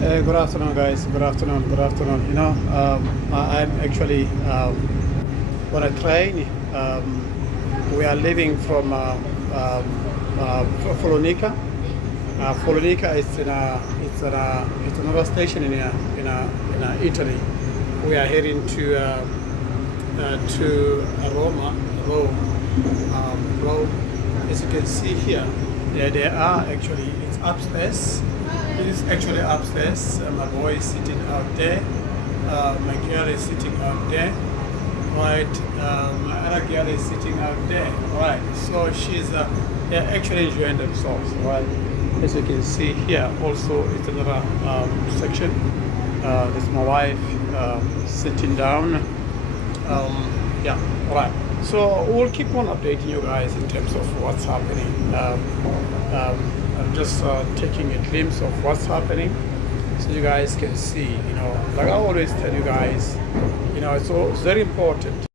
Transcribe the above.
Good afternoon, guys. Good afternoon. Good afternoon. I'm actually on a train. We are leaving from Folonica. Folonica is it's another station in Italy. We are heading to Roma, Rome. Rome. As you can see here, there are actually it's upstairs. It is actually upstairs. My boy is sitting out there. My girl is sitting out there. Right. My other girl is sitting out there. Right. So they're actually enjoying themselves. Right. As you can see here, also it's another section. There's my wife sitting down. Yeah. Right. So we'll keep on updating you guys in terms of what's happening. I'm just taking a glimpse of what's happening so you guys can see, like I always tell you guys, it's very important